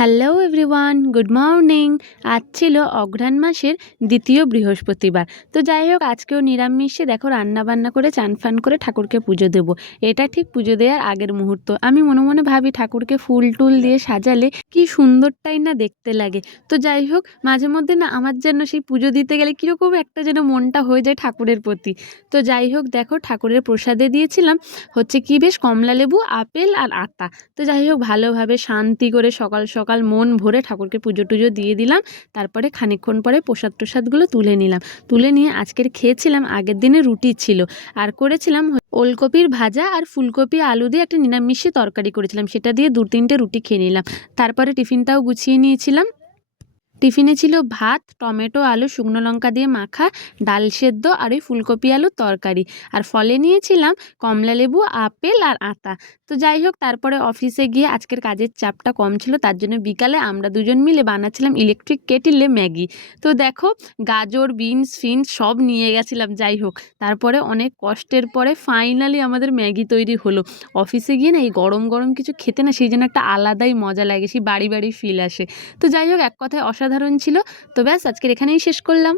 Hello everyone good morning আজ ছিল অঘ্রাণ মাসের দ্বিতীয় বৃহস্পতিবার। তো যাই হোক, আজকেও নিরামিষে দেখো রান্না বান্না করে, চান ফান করে ঠাকুরকে পুজো দেব। এটা ঠিক পুজো দেওয়ার আগের মুহূর্ত। আমি মনে মনে ভাবি ঠাকুরকে ফুল টুল দিয়ে সাজালে কি সুন্দরটাই না দেখতে লাগে। তো যাই হোক, মাঝে মধ্যে না আমার যেন সেই পুজো দিতে গেলে কীরকম একটা যেন মনটা হয়ে যায় ঠাকুরের প্রতি। তো যাই হোক, দেখো ঠাকুরের প্রসাদে দিয়েছিলাম হচ্ছে কি বেশ কমলা লেবু আপেল আর আতা। তো যাই হোক, ভালোভাবে শান্তি করে সকাল সকাল মন ভরে ঠাকুরকে পুজো টুজো দিয়ে দিলাম, তারপরে খানিক্ষণ পরে প্রসাদ প্রসাদগুলো তুলে নিলাম। তুলে নিয়ে আজকের খেয়েছিলাম, আগের দিনে রুটি ছিল। আর করেছিলাম ওলকপির ভাজা আর ফুলকপি আলু দিয়ে একটা নিরামিষে তরকারি করেছিলাম। সেটা দিয়ে দু তিনটে রুটি খেয়ে নিলাম। তারপরে টিফিনটাও গুছিয়ে নিয়েছিলাম। টিফিনে ছিল ভাত, টমেটো, আলু, শুকনো লঙ্কা দিয়ে মাখা, ডাল সেদ্ধ আর ওই ফুলকপি আলুর তরকারি। আর ফলে নিয়েছিলাম কমলা লেবু, আপেল আর আতা। তো যাই হোক, তারপরে অফিসে গিয়ে আজকের কাজের চাপটা কম ছিল, তার জন্য বিকালে আমরা দুজন মিলে বানাচ্ছিলাম ইলেকট্রিক কেটিলে ম্যাগি। তো দেখো, গাজর, বিনস, ফিনস সব নিয়ে গেছিলাম, যাই হোক। তারপরে অনেক কষ্টের পরে ফাইনালি আমাদের ম্যাগি তৈরি হলো। অফিসে গিয়ে না এই গরম গরম কিছু খেতে না, সেই জন্য একটা আলাদাই মজা লাগে, সেই বাড়ি বাড়ি ফিল আসে। তো যাই হোক, এক কথায় অসাধারণ ছিল। তো ব্যাস আজকের এখানেই শেষ করলাম।